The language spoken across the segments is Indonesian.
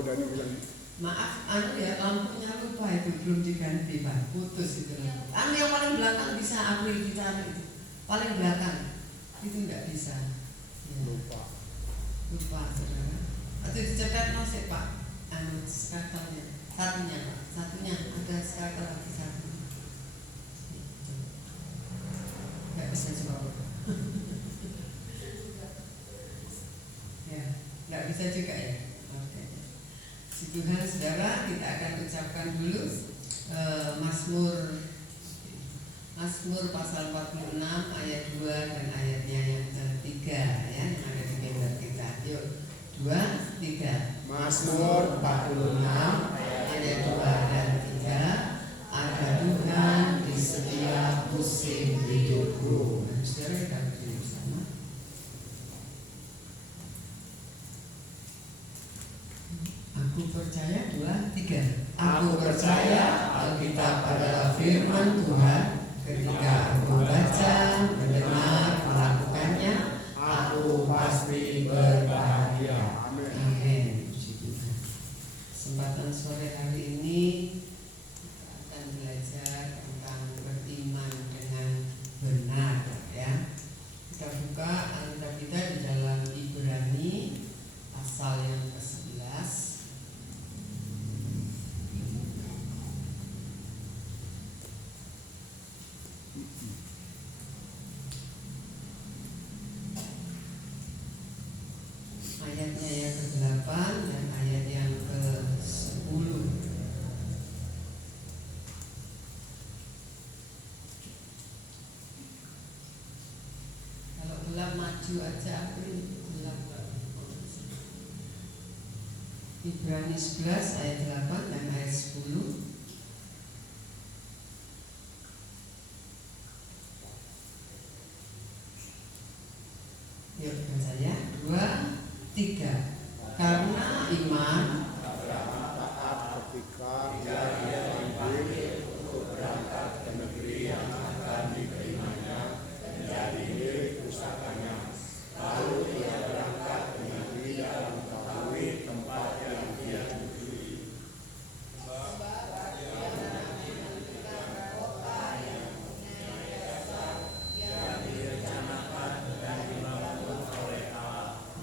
udah bilang. Maaf, ya lampunya lupa itu belum diganti Pak, putus itu. Yang paling belakang bisa April kita itu, paling belakang itu nggak bisa. Ya. Lupa saudara. Atau dicetak nosek Pak, skaternya, satunya Pak, satunya ada skater lagi satu. Nggak bisa coba. Ya, nggak bisa juga ya. Tuhan saudara, kita akan ucapkan dulu Mazmur pasal 46 ayat 2 dan ayatnya yang ketiga ya, yang ada di gambar kita. Yuk, 2, 3. Mazmur 46 ayat 2 dan 3. Ada Tuhan di setiap musim hidupku. Nah, saudara kita berdiri bersama. Aku percaya 2, 3. Aku percaya Alkitab adalah firman Tuhan. Ketika aku baca, mendengar, melakukannya, aku pasti berbahagia. Amin. Kesempatan sore hari ini kita akan belajar tentang beriman dengan benar ya. Kita buka Alkitab kita di dalam Ibrani pasal yang ke-11. Ayatnya yang ke-8 dan ayat yang ke-10. Kalau gelap maju aja, gelap. Ibrani 11 ayat 8 dan ayat 10. Yuk baca ya, 2, 3. Karena iman ketika ia dipanggil untuk berangkat ke negeri yang akan diterimanya menjadi milik pusakanya. Lalu ia berangkat ke negeri yang mengetahui tempat yang ia tuju.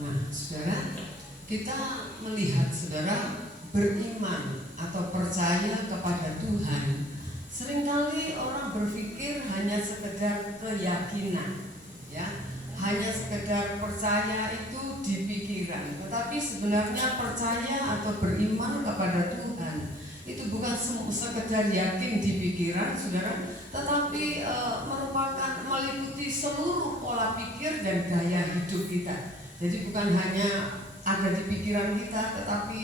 Nah, saudara, kita melihat saudara beriman atau percaya kepada Tuhan. Seringkali orang berpikir hanya sekedar keyakinan, ya, hanya sekedar percaya itu di pikiran. Tetapi sebenarnya percaya atau beriman kepada Tuhan itu bukan sekedar yakin di pikiran, saudara, tetapi merupakan meliputi seluruh pola pikir dan gaya hidup kita. Jadi bukan hanya ada di pikiran kita, tetapi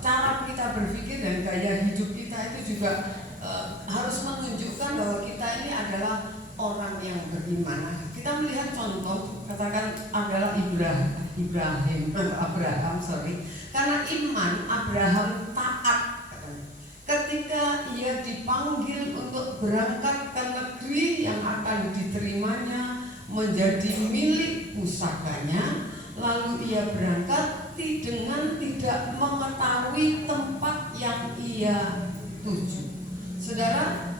cara kita berpikir dan gaya hidup kita itu juga harus menunjukkan bahwa kita ini adalah orang yang beriman. Kita melihat contoh, katakan adalah Abraham, karena iman Abraham taat. Ketika ia dipanggil untuk berangkat ke negeri yang akan diterimanya menjadi milik pusakanya, lalu ia berangkat dengan tidak mengetahui tempat yang ia tuju. Saudara,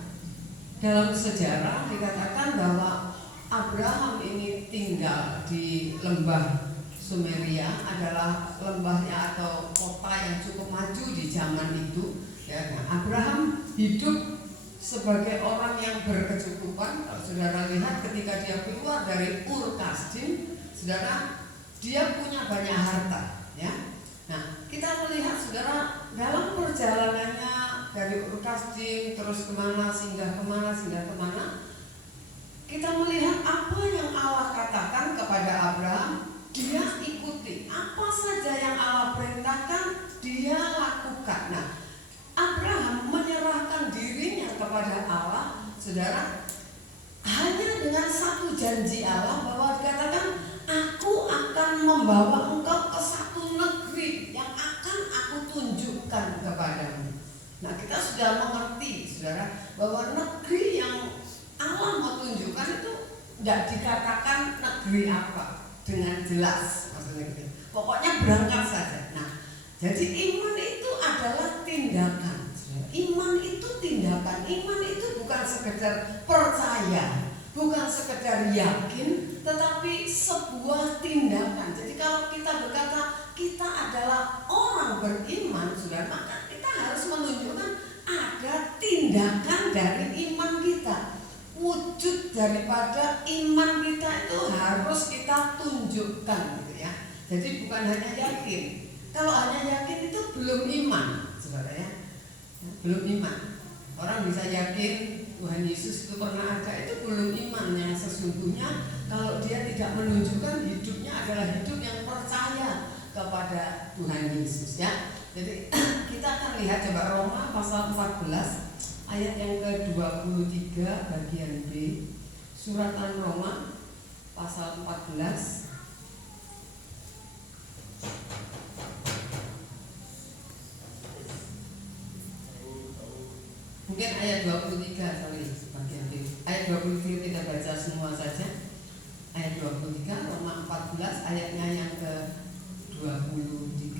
dalam sejarah dikatakan bahwa Abraham ini tinggal di lembah Sumeria, adalah lembahnya atau kota yang cukup maju di zaman itu. Ya, nah, Abraham hidup sebagai orang yang berkecukupan. Kalau saudara lihat ketika dia keluar dari Ur Kasdim, saudara, dia punya banyak harta, ya. Nah, kita melihat saudara dalam perjalanannya dari Ur Kasdim terus kemana, singgah kemana, kita melihat apa yang Allah katakan kepada Abraham, dia ikuti. Apa saja yang Allah perintahkan, dia lakukan. Nah, Abraham menyerahkan dirinya kepada Allah, saudara, hanya dengan satu janji Allah bahwa dikatakan, aku akan membawa engkau ke satu negeri yang akan aku tunjukkan kepadamu. Nah, kita sudah mengerti, saudara, bahwa negeri yang Allah mau tunjukkan itu tidak dikatakan negeri apa dengan jelas, maksudnya gitu. Pokoknya berangkat saja. Nah, jadi iman sekedar percaya, bukan sekedar yakin, tetapi sebuah tindakan. Jadi kalau kita berkata kita adalah orang beriman, saudara, maka kita harus menunjukkan ada tindakan dari iman kita. Wujud daripada iman kita itu harus kita tunjukkan, gitu ya. Jadi bukan hanya yakin. Kalau hanya yakin itu belum iman, saudara ya. Belum iman. Orang bisa yakin Tuhan Yesus itu pernah ada, itu belum imannya sesungguhnya. Kalau dia tidak menunjukkan hidupnya adalah hidup yang percaya kepada Tuhan Yesus, ya. Jadi kita akan lihat coba Roma pasal 14 ayat yang ke-23 bagian B. Suratan Roma pasal 14 mungkin ayat 23, sorry, bagian B. Ayat 23 kita baca semua saja. Ayat 23 Roma 14 ayatnya yang ke-23.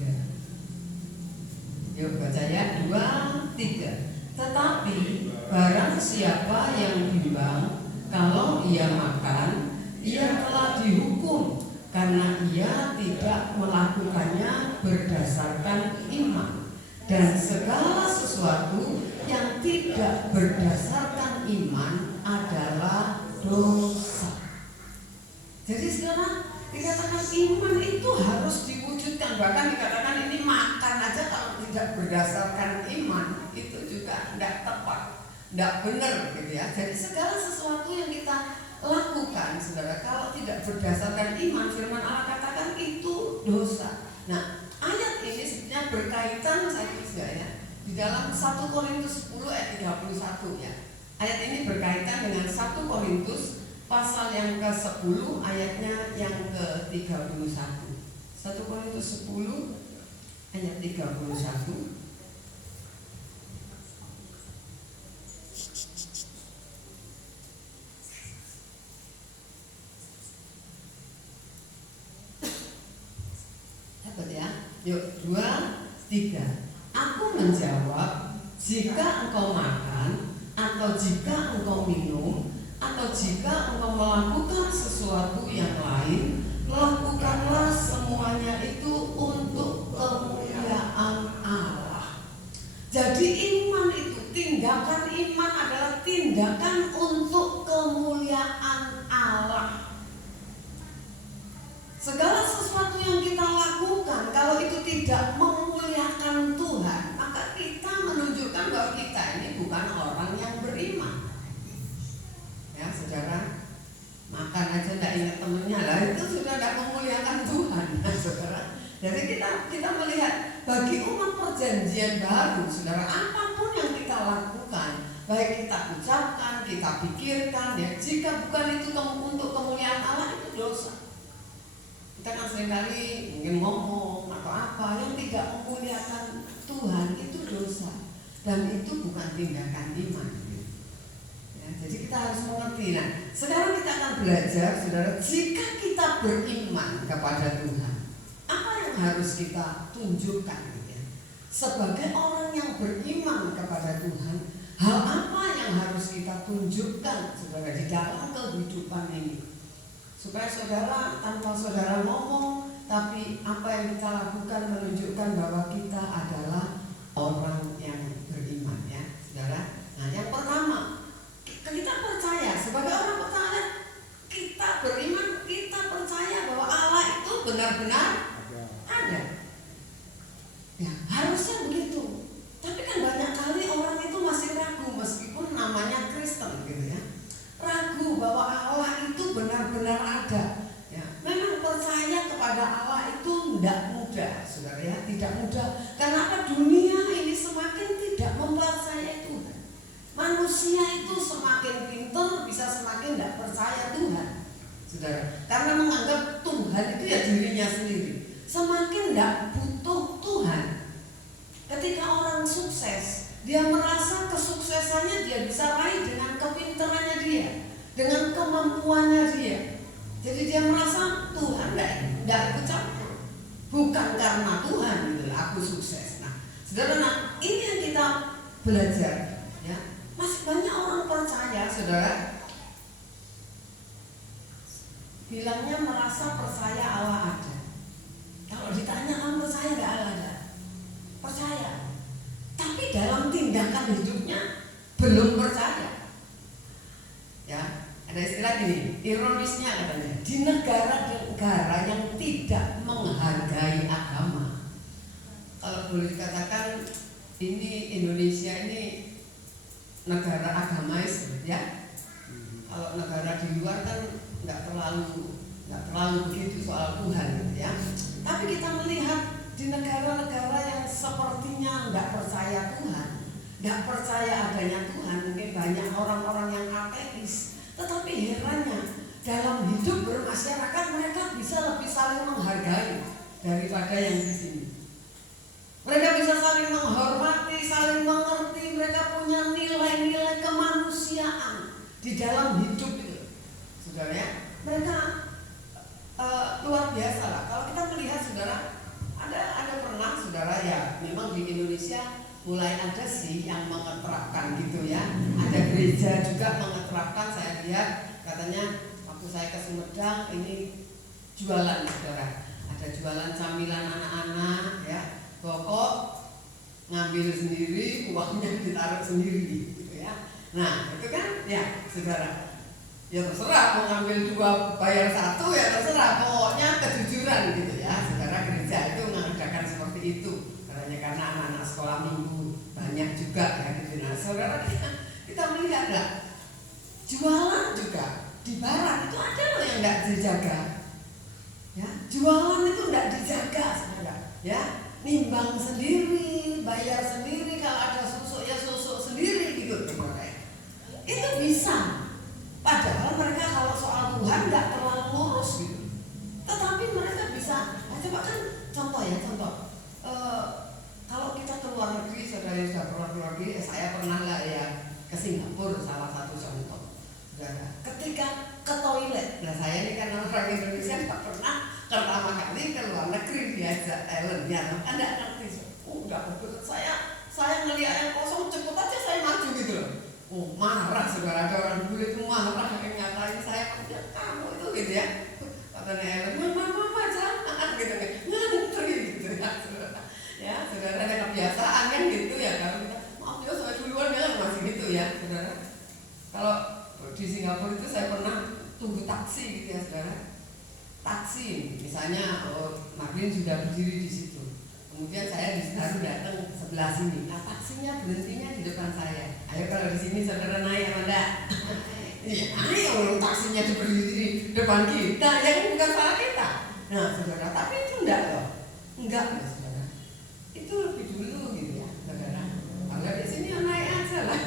Yuk baca ya, 2, 3. Tetapi barang siapa yang bimbang, kalau ia makan, ia telah dihukum karena ia tidak melakukannya berdasarkan iman. Dan segala sesuatu yang tidak berdasarkan iman adalah dosa. Jadi sekarang dikatakan iman itu harus diwujudkan. Bahkan dikatakan ini makan aja kalau tidak berdasarkan iman itu juga tidak tepat, tidak benar, gitu ya. Jadi segala sesuatu yang kita lakukan, saudara, kalau tidak berdasarkan iman, firman Allah katakan itu dosa. Nah, ayat ini sebenarnya berkaitan, saya kira ya, di dalam 1 Korintus 10 ayat 31 ya. Ayat ini berkaitan dengan 1 Korintus pasal yang ke-10 ayatnya yang ke-31. 1 Korintus 10 ayat 31. Dapat ya? Yuk, 2, 3. Aku menjawab, jika engkau makan atau jika engkau minum atau jika engkau melakukan sesuatu yang lain, lakukanlah semuanya itu untuk kemuliaan Allah. Jadi iman itu, tindakan iman adalah tindakan untuk kemuliaan Allah. Segala sesuatu yang kita lakukan, kalau itu tidak memuliakan Tuhan, maka kita menunjukkan bahwa kita ini bukan orang yang beriman. Ya, saudara, makan aja tidak ingat temennya, lah itu sudah tidak memuliakan Tuhan, ya, saudara. Jadi kita melihat bagi umat perjanjian baru, saudara, apapun yang kita lakukan, baik kita ucapkan, kita pikirkan, ya, jika bukan itu untuk kemuliaan Allah, itu dosa. Kita kan seringkali mungkin ngomong atau apa yang tidak memuliakan Tuhan, itu dosa. Dan itu bukan tindakan iman. Ya, jadi kita harus mengerti. Nah, sekarang kita akan belajar, saudara, jika kita beriman kepada Tuhan, apa yang harus kita tunjukkan? Ya? Sebagai orang yang beriman kepada Tuhan, hal apa yang harus kita tunjukkan, saudara, di dalam kehidupan ini? Supaya saudara, tanpa saudara ngomong, tapi apa yang kita lakukan menunjukkan bahwa kita adalah orang yang beriman, ya, saudara. Nah, yang pertama, kita percaya sebagai orang percaya, kita beriman, kita percaya bahwa Allah itu benar-benar ada. Ya, harusnya begitu. Tapi kan banyak kali orang itu masih ragu meskipun namanya Kristen, gitu ya. Ragu bahwa Allah itu benar-benar ada. Ya, memang percaya kepada Allah itu tidak mudah, saudara, ya, tidak mudah. Karena dunia ini semakin tidak mempercayai Tuhan. Manusia itu semakin pintar bisa semakin tidak percaya Tuhan, saudara. Karena menganggap Tuhan itu ya dirinya sendiri. Semakin tidak butuh Tuhan. Ketika orang sukses, dia merasa kesuksesannya dia bisa raih dengan kepintarannya dia, dengan kemampuannya dia. Jadi dia merasa Tuhan tidak ikut campur. Bukan karena Tuhan gitu, aku sukses. Nah, saudara, ini yang kita belajar. Ya, masih banyak orang percaya terpaksa percaya Allah ada. Kalau ditanya kamu percaya nggak Allah ada? Percaya. Tapi dalam tindakan hidupnya belum percaya. Ya, ada istilah gini, ironisnya katanya, di negara-negara yang tidak menghargai agama, kalau boleh dikatakan ini Indonesia ini negara agamais, ya. Kalau negara di luar kan nggak terlalu begitu soal Tuhan, gitu ya. Tapi kita melihat di negara-negara yang sepertinya nggak percaya Tuhan, nggak percaya adanya Tuhan, mungkin banyak orang-orang yang ateis. Tetapi herannya dalam hidup bermasyarakat mereka bisa lebih saling menghargai daripada yang di sini. Mereka bisa saling menghormati, saling mengerti. Mereka punya nilai-nilai kemanusiaan di dalam hidup itu, saudara ya. Mereka luar biasa lah. Kalau kita melihat saudara, ada pernah saudara ya, memang di Indonesia mulai ada sih yang mengeterapkan gitu ya. Ada gereja juga mengeterapkan. Saya lihat katanya waktu saya ke Sumedang ini jualan saudara. Ada jualan camilan anak-anak ya. Pokok ngambil sendiri, uangnya ditaruh sendiri gitu ya. Nah itu kan ya saudara, ya terserah mau ngambil 2 bayar 1 ya terserah, pokoknya kejujuran gitu ya. Saudara, gereja itu mengadakan seperti itu karena anak-anak sekolah minggu banyak juga ya gitu. Nah saudara, kita melihat nggak, jualan juga di barat itu ada loh yang nggak dijaga ya. Jualan itu nggak dijaga saudara ya. Nimbang sendiri, bayar sendiri, kalau ada susuk ya susuk sendiri gitu saudara. Itu bisa. Padahal mereka kalau soal Tuhan nggak terlalu ngurus gitu. Tetapi mereka bisa. Nah, coba kan contoh ya, kalau kita ke luar negeri, saudara sudah pernah keluar negeri, saya pernah lah ya ke Singapura, salah satu contoh. Saudara, ketika ke toilet, nah saya ini kan orang Indonesia nggak pernah pertama kali ke luar negeri diajak Ellen-nya, Anda ngerti? Nggak betul. Saya ngelihat yang kosong cepet aja saya maju gitu loh. Marah saudara, ada orang dulu itu marah yang ngatain saya, kamu itu gitu ya. Katanya Ellen, mama jangan gitu nih, ngantri gitu ya saudara. Ya saudara, ada kebiasaan kan gitu ya, kalau kita maaf ya saya duluan ya masih gitu ya saudara. Kalau di Singapura itu saya pernah tunggu taksi gitu ya saudara. Taksi, misalnya Marlin sudah berdiri di situ. Kemudian saya baru datang sebelah sini. Nah, taksinya berhentinya di depan saya. Ayo kalau di sini saudara naik apa enggak? Iya, ayo taksinya berdiri di depan kita, yang bukan salah kita. Nah, saudara, tapi itu enggak loh. Enggak ya saudara. Itu lebih dulu gitu ya, saudara. Kalau di sini naik aja lah.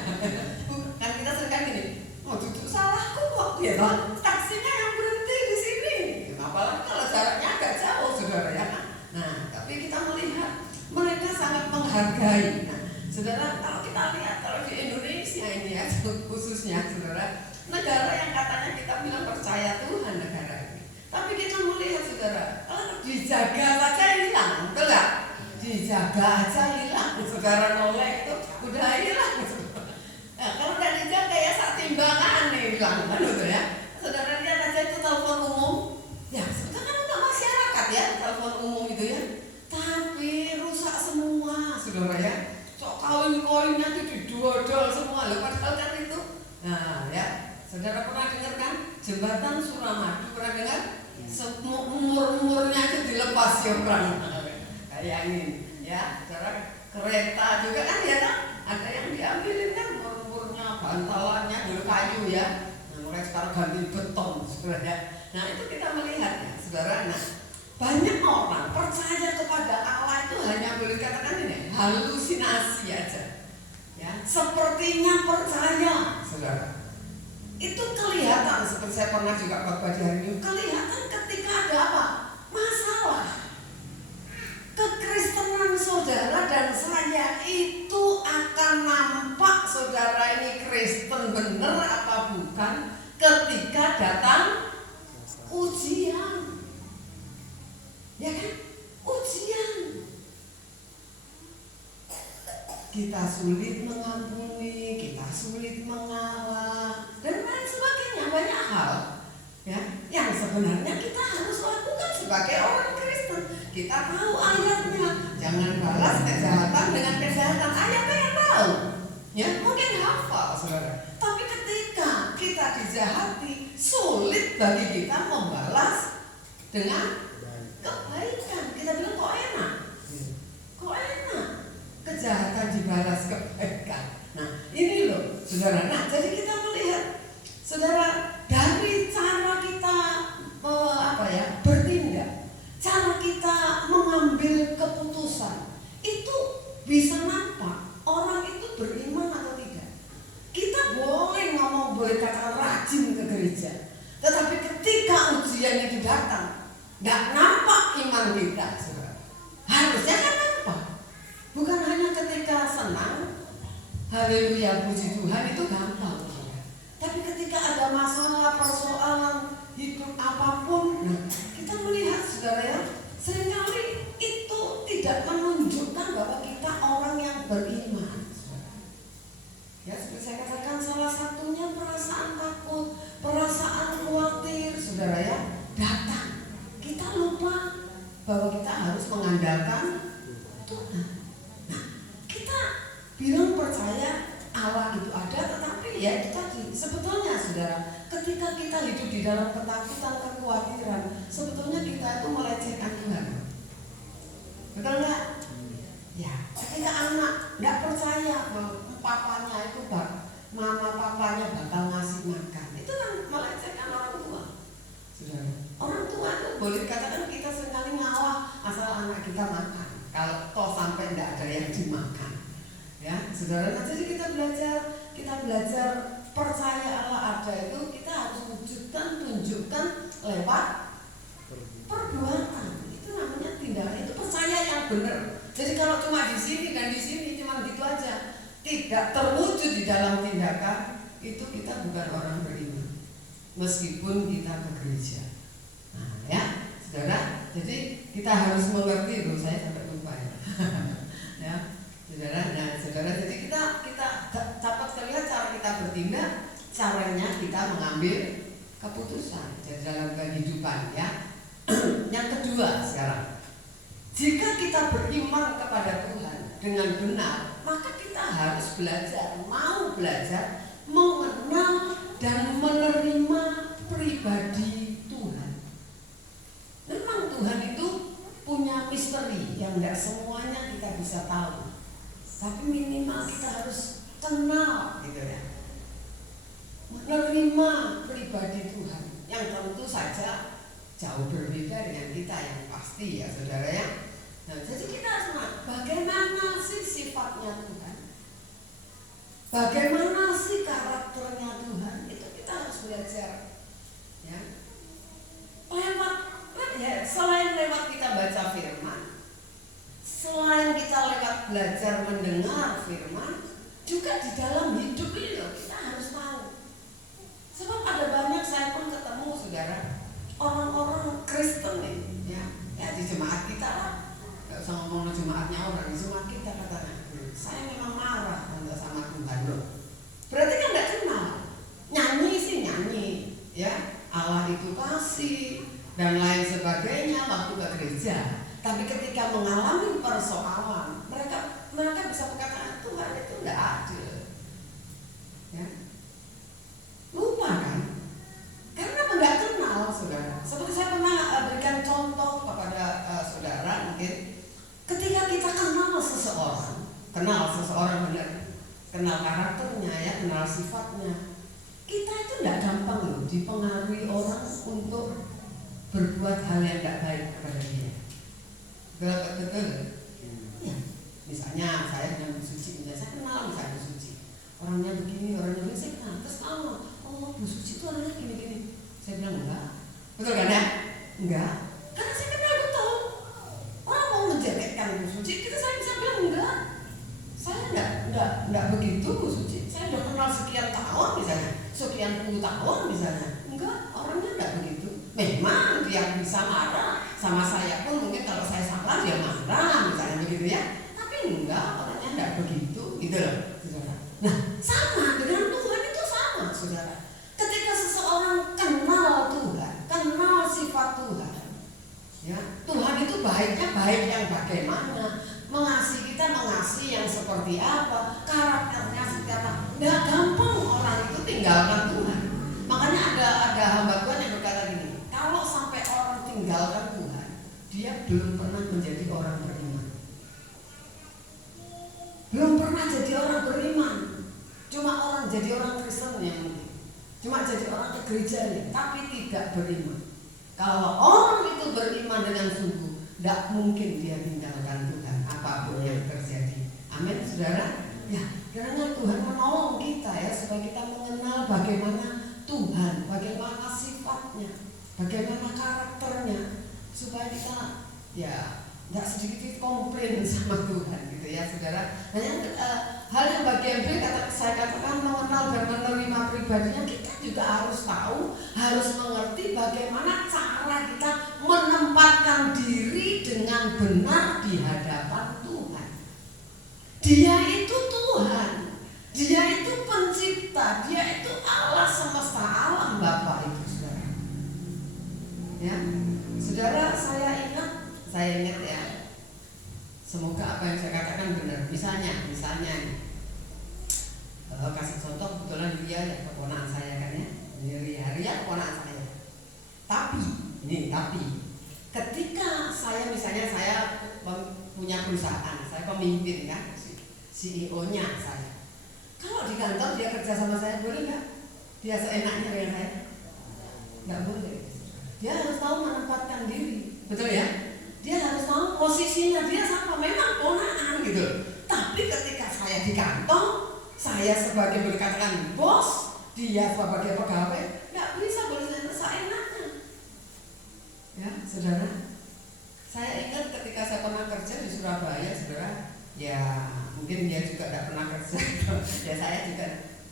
Kan kita sering kan gini, mau duduk salahku kok ya toh. Taksinya yang berhenti di sini. Apalagi kalau jaraknya agak jauh saudara ya kan. Nah tapi kita melihat mereka sangat menghargai. Nah saudara, kalau kita lihat kalau di Indonesia ini ya khususnya saudara, negara yang katanya kita bilang percaya Tuhan negara ini, tapi kita melihat saudara, kalau dijaga saja hilang, betul gak? Dijaga aja hilang, saudara noleh itu udah hilang. Nah kalau udah dijaga ya saat timbangan nih hilang kan betul ya. Saudara lihat aja itu telepon umum. Ya, itu kan untuk masyarakat ya, telepon umum itu ya. Tapi rusak semua, saudara ya. Sok koin-koinnya itu didodol semua loh, padahal kan itu. Nah ya, saudara pernah dengar kan jembatan Suramadu, pernah dengar? Umur-umurnya itu dilepas ya orang. Kayak ini ya, saudara, kereta juga kan ya kan? Ada yang diambilin kan umur-umurnya, bantalannya dulu kayu ya. Nah, mulai sekarang ganti beton, saudara ya. Nah itu kita melihat ya saudara, nah banyak orang percaya kepada Allah itu hanya boleh dikatakan ini halusinasi aja ya, sepertinya percaya saudara. Itu kelihatan, seperti saya pernah juga khotbah di hari ini, kelihatan ketika ada apa? Masalah. Kekristenan saudara dan saya itu akan nampak saudara ini Kristen benar apa bukan ketika datang ujian, ya kan? Ujian. Kita sulit mengampuni, kita sulit mengalah, dan lain sebagainya, banyak hal, ya, yang sebenarnya kita harus sebagai orang Kristen kita tahu ayatnya, jangan balas kejahatan dengan kejahatan. Ayatnya yang tahu, ya mungkin hafal saudara. Tapi ketika kita dijahati, sulit bagi kita membalas dengan kebaikan. Kita bilang kok enak, kejahatan dibalas kebaikan. Nah ini loh saudara. Nah jadi kita melihat saudara dari cara kita bertindak, cara kita mengambil keputusan itu bisa nampak orang itu beriman atau tidak. Kita boleh ngomong, boleh kata rajin ke gereja, tetapi ketika ujian itu datang, nggak nampak iman kita, saudara. Harusnya kan nampak. Bukan hanya ketika senang, haleluya puji Tuhan itu gampang, saudara. Tapi ketika ada masalah, persoalan hidup apapun, nah, kita melihat saudara ya, seringkali itu tidak menunjukkan bahwa kita orang yang beriman. Ya seperti saya katakan, salah satunya perasaan takut, perasaan khawatir, saudara ya, datang. Kita lupa bahwa kita harus mengandalkan Tuhan. Nah, kita bilang percaya Allah itu ada, tetapi ya itu tadi sebetulnya saudara, ketika kita hidup di dalam ketakutan, kekhawatiran, sebetulnya kita itu melecehkan Tuhan. Betul nggak? Ya, ketika anak nggak percaya papanya itu mama papanya bakal ngasih makan, itu kan melecehkan orang tua. Saudara, orang tua itu boleh dikatakan kita sekali ngawah asal anak kita makan. Kalau toh sampai nggak ada yang dimakan, ya saudara. Nah, jadi kita belajar percaya Allah ada itu kita harus tunjukkan lewat perbuatan. Itu namanya tindakan, itu percaya yang benar. Jadi kalau cuma di sini dan di sini cuma gitu aja, tidak terwujud di dalam tindakan, itu kita bukan orang beriman. Meskipun kita ke gereja. Nah, ya, saudara. Jadi kita harus mengerti, loh saya sampai lupa ya. Ya, saudara. Nah, saudara. Jadi kita dapat terlihat cara kita bertindak, caranya kita mengambil keputusan di dalam kehidupan, ya. Yang kedua sekarang, jika kita beriman kepada Tuhan dengan benar, maka kita harus mau belajar mengenal dan menerima pribadi Tuhan. Memang Tuhan itu punya misteri yang tidak semuanya kita bisa tahu, tapi minimal kita harus kenal, gitu ya. Menerima pribadi Tuhan yang tentu saja jauh berbeda dengan kita yang pasti, ya saudara ya. Nah, jadi kita harus bagaimana sih sifatnya Tuhan, bagaimana sih karakternya Tuhan, itu kita harus belajar, ya. Selain lewat kita baca firman, selain kita lewat belajar mendengar firman, juga di dalam hidup ini loh, kita harus tahu. Sebab ada banyak, saya pun ketemu saudara, orang-orang Kristen nih, ya di jemaat kita lah. Gak usah ngomong jemaatnya orang, di jemaat kita katanya, saya memang marah sama Tuhan loh. Berarti kan gak kenal. Nyanyi sih nyanyi, ya Allah itu kasih dan lain sebagainya waktu ke gereja. Tapi ketika mengalami persoalan, mereka bisa berkata Tuhan itu gak adil, ya. Lupa kan? Karena nggak kenal saudara. Seperti saya pernah berikan contoh kepada saudara mungkin. Ketika kita kenal seseorang benar, kenal karakternya, ya, kenal sifatnya, kita itu tidak gampang loh dipengaruhi orang untuk berbuat hal yang tidak baik kepada dia. Betul. Ya, misalnya saya dengan Bu Suci, saya kenal misalnya Bu Suci, orangnya begini, saya kenal, terus tahu, oh Bu Suci itu orangnya gini. Saya bilang enggak, betul kan ya? Enggak, karena saya kenal betul. Orang mau menjelekkan Bu Suci, saya bisa bilang enggak. Saya enggak begitu Bu Suci. Saya udah kenal sekian tahun misalnya, sekian puluh tahun misalnya. Enggak, orangnya enggak begitu. Memang dia bisa marah sama saya pun, mungkin kalau saya salah dia marah misalnya begitu ya. Tapi enggak, orangnya enggak begitu, gitu loh, saudara. Nah, sama dengan Tuhan itu sama, saudara. Ketika seseorang kenal Tuhan, kenal sifat Tuhan, yang seperti apa, karakternya seperti apa. Nggak gampang orang itu tinggalkan Tuhan. Makanya ada hamba Tuhan yang berkata gini, kalau sampai orang tinggalkan Tuhan, dia belum pernah menjadi orang beriman. Belum pernah jadi orang beriman. Cuma orang jadi orang Kristen yang mungkin. Cuma jadi orang ke gereja nih, tapi tidak beriman. Kalau orang itu beriman dengan sungguh, tidak mungkin dia tinggalkan Tuhan apapun yang terjadi. Amin, saudara. Ya, karena Tuhan menolong kita ya supaya kita mengenal bagaimana Tuhan, bagaimana sifatnya, bagaimana karakternya, supaya kita ya nggak sedikit komplain sama Tuhan gitu ya, saudara. Nah, hal yang bagian B saya katakan mengenal dan menerima pribadinya, kita juga harus tahu, harus mengerti bagaimana cara kita menempatkan diri dengan benar di hadapan Tuhan. Dia itu Tuhan, Dia itu pencipta, Dia itu Allah semesta alam, Bapak Ibu saudara. Ya, saudara, saya ingat ya. Semoga apa yang saya katakan benar. Misalnya nih, kasih contoh, kebetulan Ria ya keponakan saya kan ya. Ria keponakan saya. Tapi ketika saya misalnya saya punya perusahaan, saya pemimpin kan, CEO-nya saya. Kalau di kantor dia kerja sama saya, boleh nggak? Dia seenaknya dengan saya? Nggak boleh. Dia harus tahu menempatkan diri, betul ya? Dia harus tahu posisinya dia sama, memang ponakan gitu. Tapi ketika saya di kantor, saya sebagai berkatakan bos, dia sebagai pegawai, nggak bisa boleh seenaknya. Ya, saudara. Saya ingat ketika saya pernah kerja di Surabaya, saudara. Ya, mungkin dia juga tidak pernah kerja. Ya, saya juga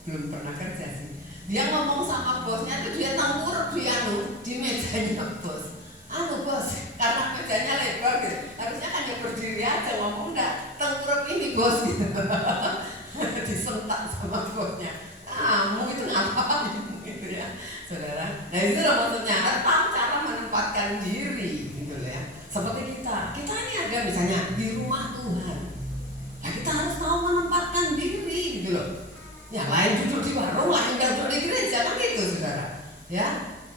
belum pernah kerja sih. Dia ngomong sama bosnya itu dia tangkur di mejanya bos. Bos, karena mejanya lebar gitu. Harusnya kan dia berdiri aja ngomong, enggak tengkurap ini bos gitu. Disentak sama bosnya. Kamu itu ngapain gitu ya, saudara. Nah, itu maksudnya tahu cara menempatkan diri gitu ya. Seperti kita ini ada misalnya di rumah Tuhan. Ya, kita harus tahu menempatkan diri gitu loh. Ya, lain duduk di warung, lain duduk di gereja kan gitu, saudara. Ya,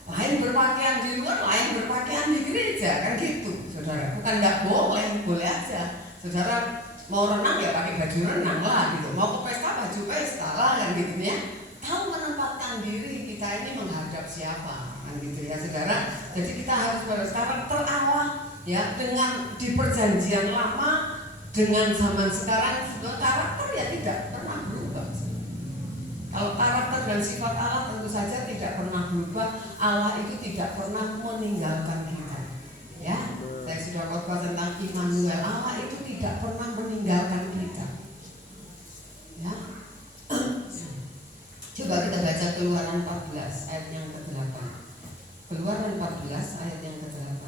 lain berpakaian di luar, lain berpakaian di gereja kan gitu, saudara. Bukan nggak boleh aja. Saudara mau renang ya pakai baju renang lah gitu. Mau ke pesta baju pesta lah kan gitu ya. Tahu menempatkan diri kita ini menghadap siapa kan gitu ya, saudara. Jadi kita harus karakter Allah ya, dengan di perjanjian lama dengan zaman sekarang karakter ya tidak pernah berubah. Kalau karakter dan sifat Allah tentu saja tidak pernah berubah. Allah itu tidak pernah meninggalkan kita. Ya, saya sudah khotbah tentang Immanuel. Allah itu tidak pernah meninggalkan kita. Ya. Coba kita baca Keluaran 14 ayat yang ke-8. Keluaran 14 ayat yang ke-8.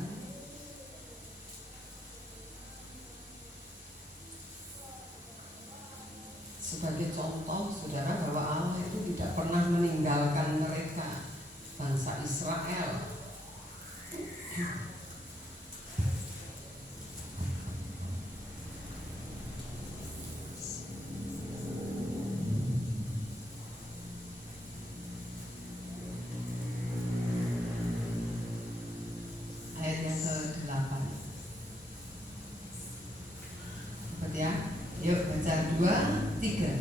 Sebagai contoh, saudara, bahwa Allah itu tidak pernah meninggalkan mereka, bangsa Israel. Ayat yang ke-8. Seperti ya? Yuk baca 2, 3.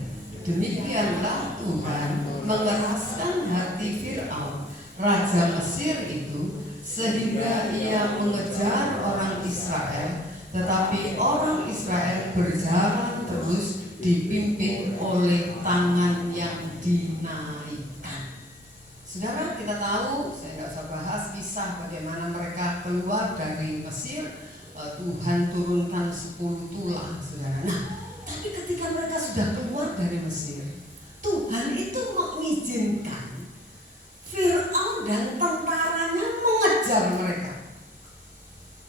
Demikianlah Tuhan mengeraskan hati Fir'aun, raja Mesir itu, sehingga ia mengejar orang Israel, tetapi orang Israel berjalan terus dipimpin oleh tangan yang dinaikkan. Saudara, kita tahu, saya nggak usah bahas kisah bagaimana mereka keluar dari Mesir. Tuhan turunkan 10 tulah, saudara. Nah, tapi ketika mereka sudah keluar dari Mesir, Tuhan itu mengizinkan Fir'aun dan tentaranya mengejar mereka.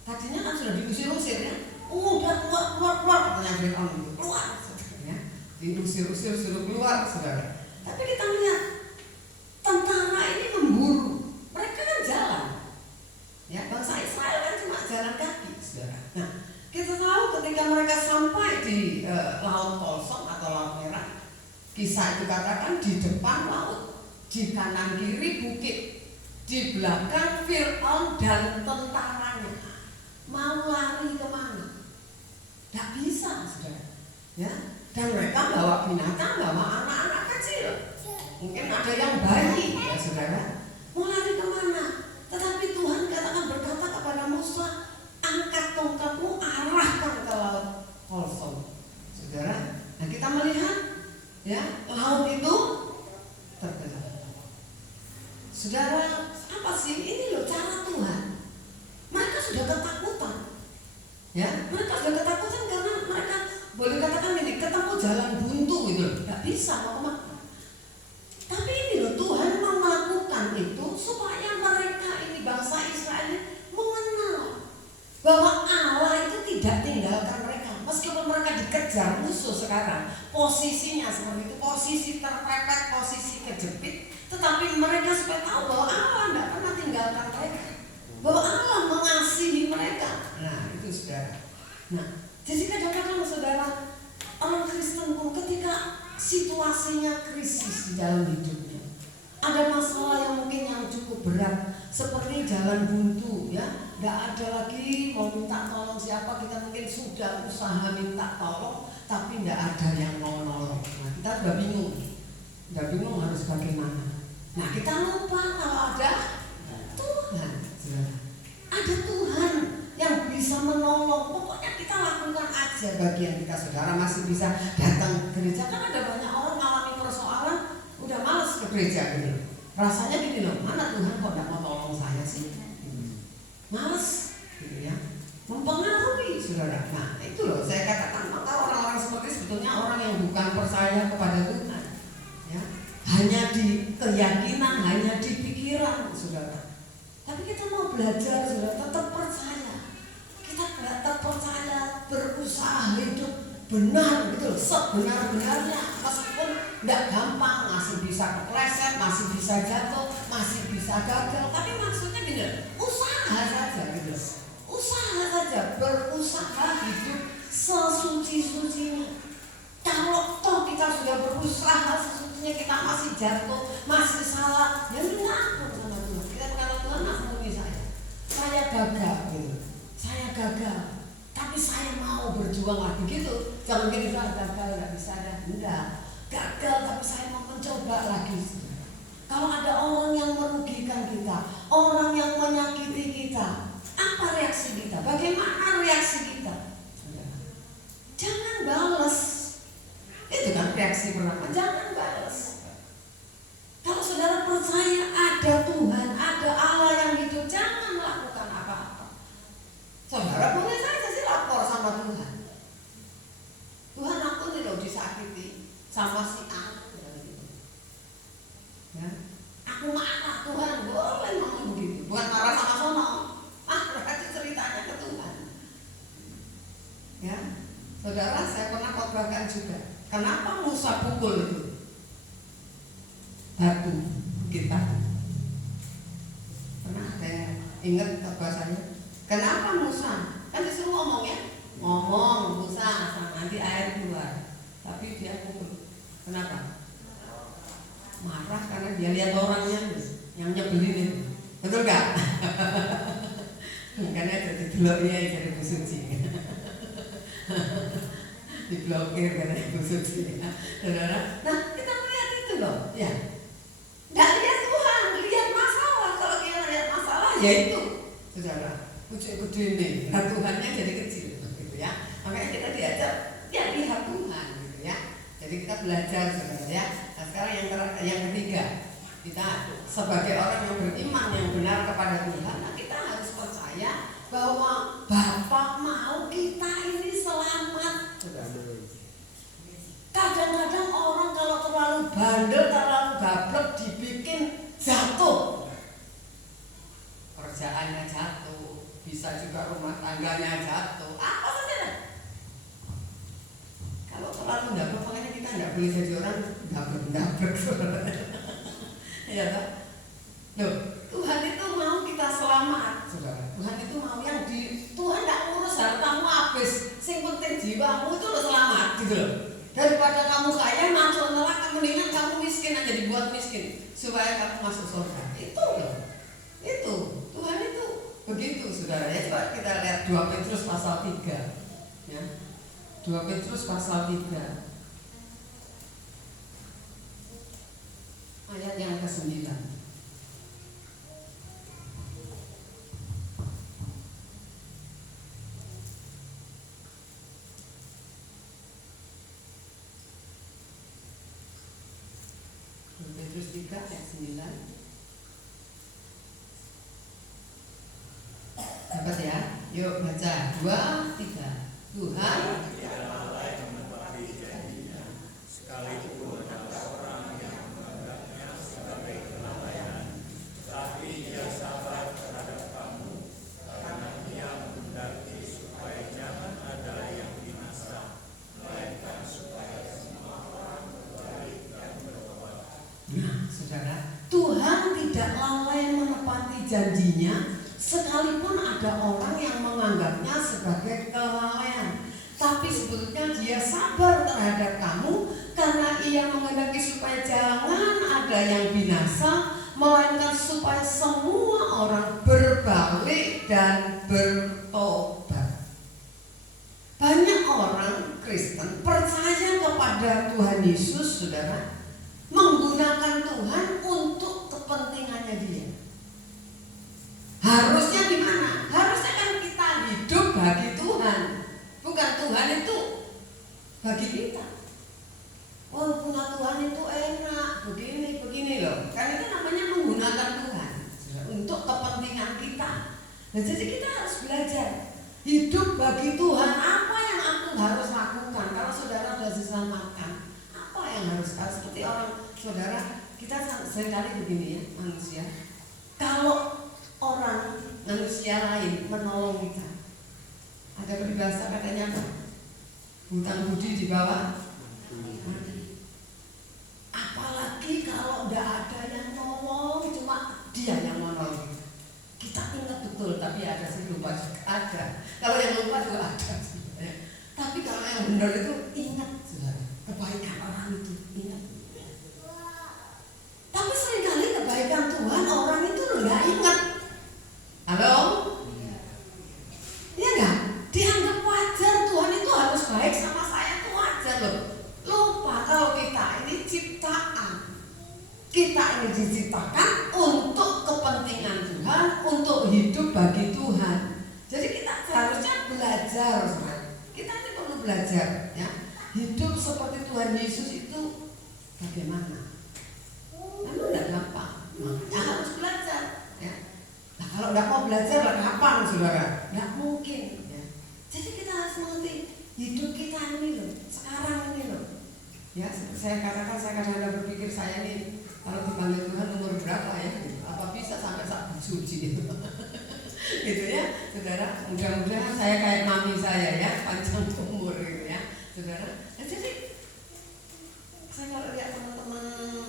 Tadinya kan sudah diusir-usir ya. Udah keluar katanya Fir'aun itu. Keluar, ya. Diusir-usir suruh keluar, saudara. Tapi kita lihat tentara ini memburu. Mereka kan jalan. Ya, bangsa Israel kan cuma jalan kaki, saudara. Nah, kita tahu ketika mereka sampai di Laut Tol Kisah itu katakan di depan laut, di kanan kiri bukit, di belakang Fir'aun dan tentaranya. Mau lari kemana? Tidak bisa, saudara. Ya, dan mereka bawa binatang, bawa anak-anak kecil. Mungkin ada yang bayi, ya saudara. Mau lari kemana? Tetapi Tuhan berkata kepada Musa, angkat tongkatmu, arahkan ke laut kosong, saudara. Nah kita melihat, ya, laut itu terbelah. Saudara, apa sih ini loh cara Tuhan? Mereka sudah ketakutan, ya, mereka sudah ketakutan karena mereka boleh katakan ini ketemu jalan buntu gitu, nggak bisa mau kemana. Tapi ini loh Tuhan mau melakukan itu supaya mereka ini bangsa Israel mengenal bahwa Allah itu tidak tinggalkan mereka meskipun mereka dikejar musuh sekarang. Posisinya seperti itu, posisi terpepet, posisi kejepit, tetapi mereka supaya tahu bahwa Allah tidak pernah tinggalkan mereka, bahwa Allah mengasihi mereka. Nah itu saudara. Nah jadi kadang-kadang saudara, orang Kristen pun ketika situasinya krisis di dalam hidupnya, ada masalah yang mungkin yang cukup berat, seperti jalan buntu, ya, nggak ada lagi mau minta tolong siapa. Kita mungkin sudah usaha minta tolong, tapi nggak ada yang mau nolong. Nah, kita udah bingung harus bagaimana. Nah, kita lupa kalau ada Tuhan, saudara. Ada Tuhan yang bisa menolong. Pokoknya kita lakukan aja bagian kita, saudara. Masih bisa datang ke gereja. Kan ada banyak orang mengalami persoalan, udah malas ke gereja gitu. Rasanya gini loh, mana Tuhan kok gak mau tolong saya sih? Males gitu ya, mempengaruhi saudara. Nah itu loh saya katakan, maka orang-orang seperti sebetulnya orang yang bukan percaya kepada Tuhan, ya, hanya di keyakinan, hanya di pikiran saudara. Tapi kita mau belajar saudara, tetap percaya. Kita tetap percaya, berusaha hidup benar gitu loh, sebenar-benarnya. Meskipun tidak gampang, masih bisa kepleset, masih bisa jatuh, masih bisa gagal. Tapi maksudnya gini, usaha saja gitu, usaha saja, berusaha hidup sesuci-sucinya. Kalau toh kita sudah berusaha sesucinya, kita masih jatuh, masih salah, ya minta ampun sama Tuhan. Kita berkata, Tuhan ampuni saya gagal gitu, saya gagal, tapi saya mau berjuang lagi gitu. Jangan gini, saya gagal nggak bisa dah, enggak, gagal tapi saya mau mencoba lagi. Kalau ada orang yang merugikan kita, orang yang menyakiti kita, apa reaksi kita? Bagaimana reaksi kita? Jangan balas. Itu kan reaksi pertama, jangan balas. Kalau saudara percaya ada Tuhan, ada Allah yang hidup, jangan melakukan apa-apa. Saudara boleh saja sih lapor sama Tuhan. Tuhan, aku nih loh disakiti sama si A. Ya. Aku marah Tuhan, boleh ngomong begitu. Bukan marah sama sono. Berarti ceritanya ke Tuhan. Ya, saudara, saya pernah khotbahkan juga. Kenapa Musa pukul itu batu kita? Pernah ada yang ingat khotbah saya? Kenapa Musa? Kan disuruh ngomong ya, ngomong Musa, nanti air keluar. Tapi dia pukul. Kenapa? Marah karena dia lihat orangnya yang nyebelin itu. Betul gak? Makanya jadi deloknya jadi Bu Suci. Diblokir karena Bu Suci. Saudara, nah kita melihat itu loh, ya. Gak lihat Tuhan, lihat masalah. Kalau kita lihat masalah, ya itu, saudara. Kucu-kucu ini, nah Tuhannya jadi kecil, gitu ya. Makanya kita diajar, ya lihat Tuhan, gitu ya. Jadi kita belajar, saudara ya. Nah sekarang yang ketiga, kita sebagai orang yang beriman yang benar kepada Tuhan, nah kita harus percaya bahwa Bapak mau kita ini selamat. Kadang-kadang orang kalau terlalu bandel, terlalu gablek, dibikin jatuh, kerjaannya jatuh, bisa juga rumah tangganya jatuh, apa saja. Kalau terlalu gablek, makanya kita nggak boleh jadi orang gablek. Ya kan? Loh, Tuhan itu mau kita selamat, saudara. Tuhan itu mau yang Tuhan nggak urus hartamu habis, sing penting jiwamu itu lo selamat, gitu loh. Daripada kamu kaya masuk neraka, mendingan kamu miskin aja, dibuat miskin supaya kamu masuk surga. Itu loh. Itu Tuhan itu begitu, saudara. Ya, coba kita lihat 2 Petrus pasal 3. Ya. 2 Petrus pasal 3. Ayat yang ke-9. Petrus 3 ayat 9. Dapat ya? Yuk baca 2, 3. Tuhan tidak lalai menepati janjinya, sekalipun ada orang yang menganggapnya sebagai kelalaian, tetapi Ia sabar terhadap kamu, karena Ia menghendaki supaya jangan ada yang binasa, melainkan supaya semua orang berbalik dan bertobat. Nah, saudara, Tuhan tidak lalai menepati janjinya, sekalipun ada orang yang menganggapnya sebagai kelalaian. Tapi sebetulnya Dia sabar terhadap kamu, karena Ia menghendaki supaya jangan ada yang binasa, melainkan supaya semua orang berbalik dan bertobat. Banyak orang Kristen percaya kepada Tuhan Yesus, saudara, menggunakan Tuhan untuk kepentingannya dia. Harusnya gimana? Harusnya kan kita hidup bagi Tuhan, bukan Tuhan itu bagi kita. Oh, punya Tuhan itu enak, begini loh. Karena itu namanya menggunakan Tuhan untuk kepentingan kita. Nah, jadi kita harus belajar hidup bagi Tuhan. Apa yang aku harus lakukan kalau saudara sudah diselamatkan? Apa yang harus seperti orang saudara kita seringkali begini ya, manusia. Kalau orang manusia lain menolong kita, ada peribahasa katanya apa? Hutang budi di bawah mati. Apalagi kalau tidak ada yang nolong, cuma dia yang menolong. Kita ingat betul, tapi ada sih lupa juga ada. Kalau yang lupa juga ada. Tapi kalau yang benar itu ingat, saudara, kebaikan orang itu ingat. Tapi seringkali kebaikan Tuhan orang itu nggak ingat. Halo? Iya nggak? Dianggap wajar, Tuhan itu harus baik sama saya itu wajar loh. Lupa kalau kita ini ciptaan. Kita ini diciptakan untuk kepentingan Tuhan, untuk hidup bagi Tuhan. Jadi kita harusnya belajar, saudara. Kita ini perlu belajar, ya. Hidup seperti Tuhan Yesus itu bagaimana? Memang tidak gampang. Makanya harus belajar, ya. Nah, kalau tidak mau belajar, kapan, saudara? Tidak mungkin. Ya. Jadi kita harus mengerti hidup kita ini loh, sekarang ini loh. Ya, saya katakan, saya kadang-kadang berpikir saya ini kalau dipanggil Tuhan umur berapa ya? Apa bisa sampai saat suci gitu? Gitu ya, saudara. Mudah-mudahan saya kayak mami saya ya, panjang umur gitu ya, saudara. Nah, jadi saya kalau lihat teman-teman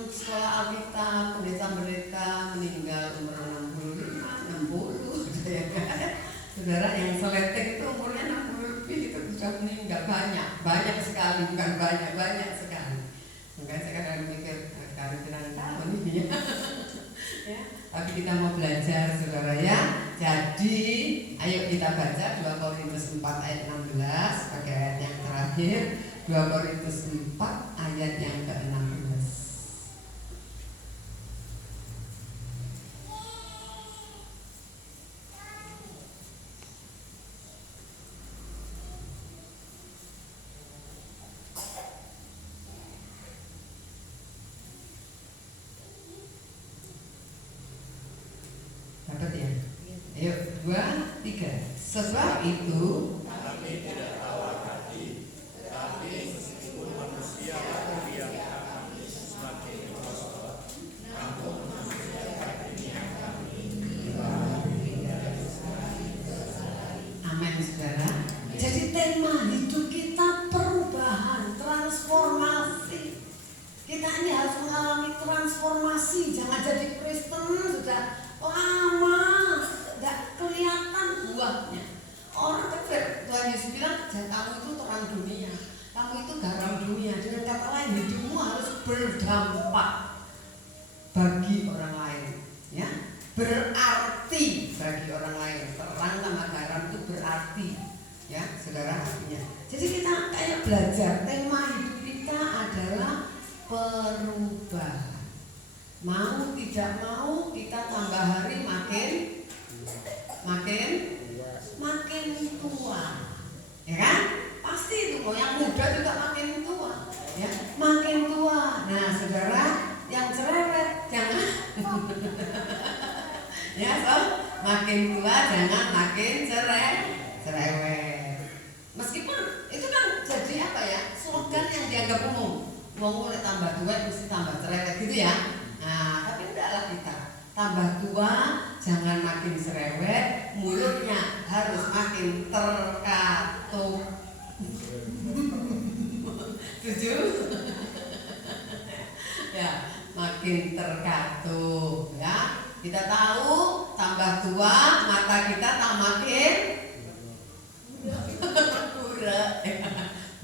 sekolah Alkitab, pendeta-pendeta meninggal umur 65, 60 gitu ya kan? Saudara, yang seletek itu umurnya 60 lebih itu sudah meninggal banyak sekali, bukan banyak sekali. Makanya saya kadang mikir kehadiran tahun ini ya. Ya. Tapi kita mau belajar, saudara ya. Jadi ayo kita baca 2 Korintus 4 ayat 16 sebagai ayat yang terakhir. 2 Korintus 4 ayat yang ke-16. Dapat ya? Ayo 2, 3. Sebab itu Kami tidak tawar hati, tetapi meskipun manusia membiarkan kami semakin merosot, namun mengerjakan ini kami amin, saudara. Jadi tema hidup kita perubahan, transformasi. Kita ini harus mengalami transformasi. Jangan jadi Kristen sudah lama, tidak kelihatan buahnya. Orang kan berdampak bagi orang lain, ya, berarti bagi orang lain. Terang sama garam itu berarti, ya, saudara, artinya. Jadi kita kayak belajar, tema hidup kita adalah perubahan. Mau tidak mau kita tambah hari makin tua, ya kan? Pasti itu, mau yang muda juga makin tua, ya, makin tua. Nah, saudara yang cerewet jangan, ya, so, makin tua jangan makin cerewet. Meskipun itu kan jadi apa ya, slogan yang dianggap umum. Wong mulai tambah tua mesti tambah cerewet gitu ya. Nah, tapi udahlah kita tambah tua jangan makin cerewet, mulutnya harus makin terkatup. Setuju? Ya, makin terkatup, ya. Kita tahu tambah tua mata kita tak makin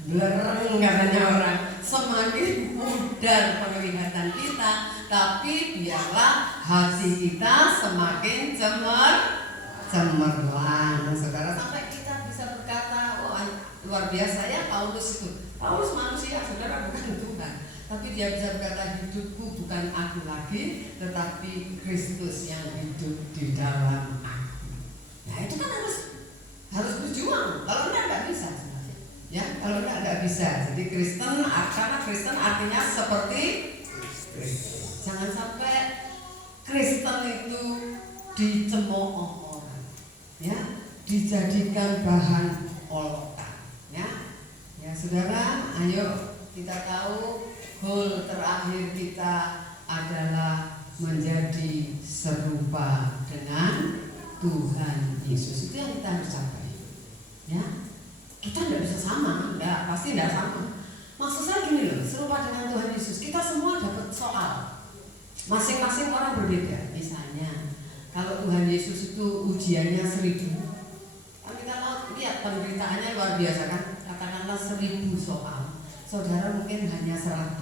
blereng katanya orang, semakin pudar penglihatan kita, tapi biarlah hati kita semakin cemerlang, saudara, sampai kita bisa berkata, oh luar biasa ya Paulus itu. Paulus manusia, saudara, bukan Tuhan, tapi dia bisa berkata, hidupku bukan aku lagi, tetapi Kristus yang hidup di dalam aku. Nah, itu kan harus berjuang. Kalau enggak bisa sebenarnya. Ya, kalau enggak bisa. Jadi Kristen, karena Kristen artinya seperti Kristus. Jangan sampai Kristen itu dicemooh orang, ya, dijadikan bahan olokan, ya. Ya, saudara, ayo kita tahu goal terakhir kita adalah menjadi serupa dengan Tuhan Yesus. Itu yang kita harus capai, ya. Kita tidak bisa sama, pasti tidak sama. Maksud saya gini loh, serupa dengan Tuhan Yesus. Kita semua dapat soal, masing-masing orang berbeda. Misalnya, kalau Tuhan Yesus itu ujiannya 1000, kita lihat penderitaannya luar biasa kan. Katakanlah 1000 soal, saudara mungkin hanya 100,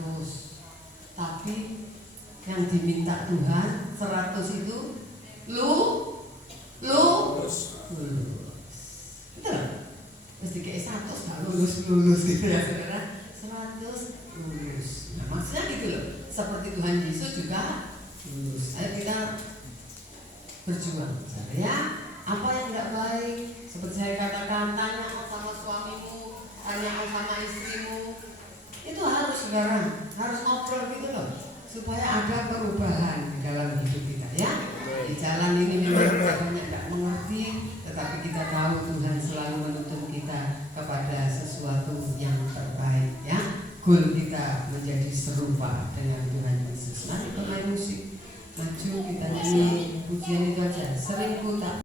tapi yang diminta Tuhan 100 itu lulus. Betul? Mesti kayak 100 gak lulus gitu ya, saudara. 100 lulus. Nah, maksudnya gitu loh. Seperti Tuhan Yesus juga lulus. Ayo kita berjuang, ya. Apa yang tidak baik, seperti saya katakan, tanya sama suamimu, tanya sama istrimu. Itu harus, saudara, harus ngobrol gitu loh, supaya ada perubahan di dalam hidup kita, ya. Di jalan ini memang kita banyak tidak mengerti, tetapi kita tahu Tuhan selalu menuntun kita kepada sesuatu yang terbaik, ya. Goal kita menjadi serupa dengan Tuhan Yesus. Nanti pemain musik maju, kita nyanyi pujian itu aja, 1000 tak